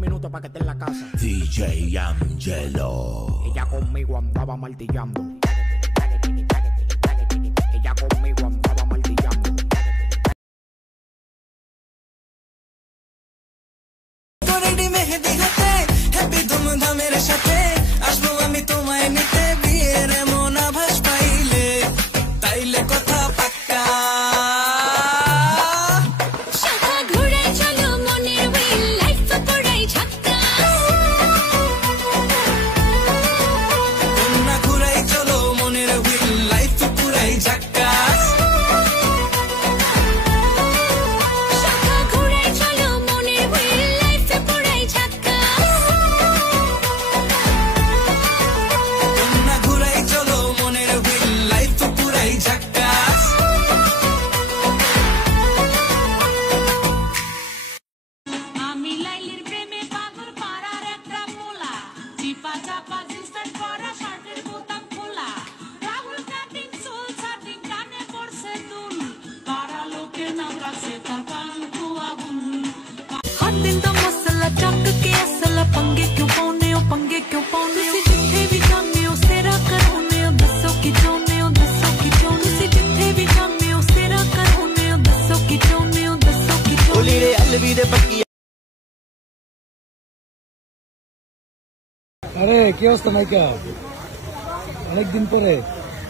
Minutos para que esté en la casa. DJ Angelo. Ella conmigo andaba martillando. Ella conmigo andaba martillando. তোরেডি মেহেদি হাতে happy ধুমধাম এর সাথে আসবো আমি তোমায় নিতে বিয়ের এমন আভাস পাইলে তাইলে কথা পাক্কা শাখা ঘুরে চলো মনের হুইল লাইফ পুরাই ঝাক্কা কন্যা ঘুরাই চলো মনের হুইল লাইফ পুরাই ঝাক্কা শাখা ঘুরে চলো মনের হুইল লাইফ পুরাই ঝাক্কা কন্যা ঘুরাই চলো মনের হুইল লাইফ পুরাই ঝাক্কা আমি লাইলির প্রেমে পাগল পাড়ার একটা পোলা চিপা চাপা জিন্স প্যান্ট পরা শার্টের বোতাম খোলা রাহুল কাটিং চুল ছাটিং কানে পড়ছে দুল পাড়া লোকের নাম রাখছে তার পাঙ্কু আগুন हर दिन दा मसला चक के असला पंगे क्यों पाउने हो तुसी जिथे भी जाने हो सेरा करने हो दसो की चाहने हो तुसी जिथे भी जाने हो सेरा करने हो दसो की चाहने हो ओली रे अलविदे पक्की। আরে কি অবস্থা নাইকা অনেকদিন পরে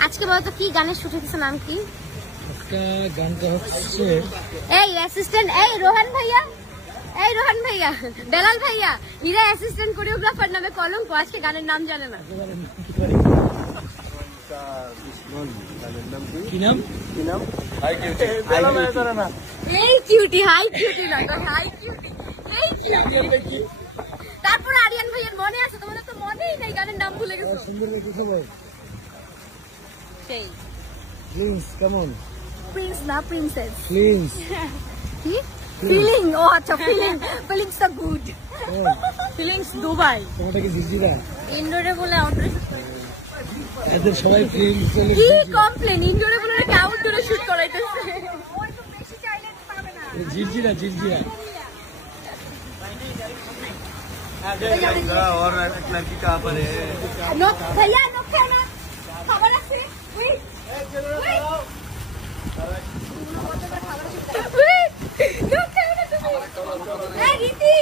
আজকে বলতো কি গানের শুট হচ্ছে নাম কি আজকে গানটা হচ্ছে এই অ্যাসিস্ট্যান্ট এই রোহন ভাইয়া বেলাল ভাইয়া ইরা অ্যাসিস্ট্যান্ট কোরিওগ্রাফার নামে কলঙ্ক আজকে গানের নাম জানে না কি নাম এই কিউটি হাই কিউটি না তো হাই কিউটি এই কিউটি তারপর আরিয়ান ভাইয়ের মনে আছে তোমাদের তো মনেই নাই গানের নাম ভুলে গেছো সুন্দর কি খবর সেই প্লিজ কেমন প্রিন্স না প্রিন্সেস প্লিজ কি ফিলিং ও আচ্ছা ফিলিংস তো গুড ফিলিংস দুবাই তোমাটা কি জিজিরা ইন্ডোরে বলে আউটডোরে এদের সবাই প্লিজ চলে কি কমপ্লেন ইন্ডোরে বলে নাকি আউটডোরে শুট করাইতেছে জিজিরা और एक लड़की कहाँ पर है? नो भैया नो खाना खबर আছে রীতি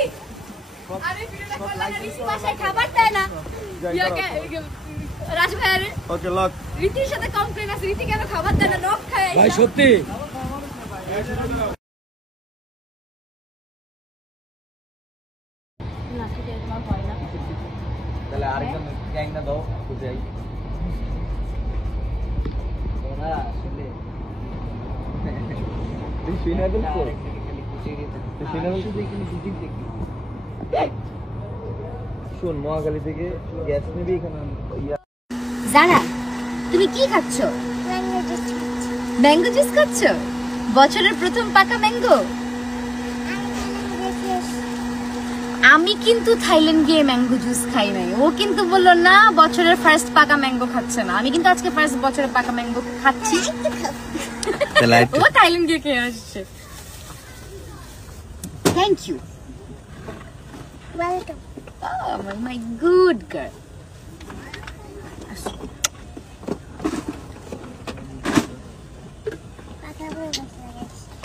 আরে ভিডিওটা করলা না রীতি বাসায় খাবার দেয় না রাজ ভাইয়ের ओके लॉक। রীতির সাথে কমপ্লেন আছে রীতি কেন খাবার দেয় না নখ খায় ভাই সত্যি তাহলে আরেকজন গ্যাং না দাও বুঝাই তোরা শুনে তুই শুনে বলছো তুই শুনে বলছো যে এখানে শুটিং দেখবি শোন মহাখালী থেকে গ্যাস নেবি এখানে জারা তুমি কি খাচ্ছ ম্যাঙ্গো জুস খাচ্ছ বছরের প্রথম পাকা ম্যাঙ্গো আমি কিন্তু থাইল্যান্ড গিয়ে ম্যাঙ্গো জুস খাই নাই ও কিন্তু বললো না বছরের ফার্স্ট পাকা ম্যাঙ্গো খাচ্ছে না আমি কিন্তু আজকে ফার্স্ট বছরের পাকা ম্যাঙ্গো খাচ্ছি ও থাইল্যান্ড গিয়ে খেয়ে আসছে thank you welcome my good girl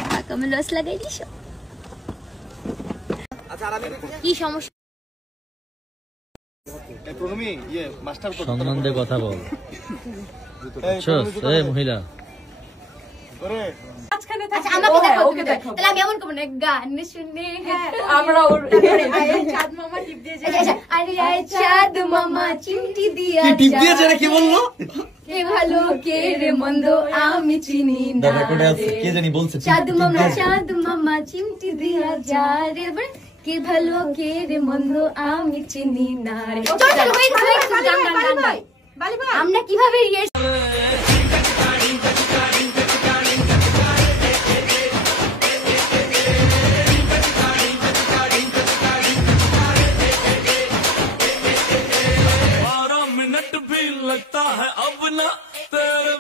পাকা লস লাগাই দিস কি সমস্যা সম্বন্ধে কথা বল এই মহিলা আচ্ছা আমাকে দেখো ওকে দেখো তাহলে আমি এমন করব না গান শুনে আমরা ওর চাঁদ মামা টিপ দিয়ে যায় আরে আয় চাঁদ মামা চিমটি দিয়া টিপ দিয়েছে না কি বললো কে ভালো কে রে মন্দ আমি চিনি না কে জানি বলছে চাঁদ মামা চিমটি দিয়া যা রে কে ভালো কে রে মন্দ আমি চিনি না রে চল চল ওই আমরা কিভাবে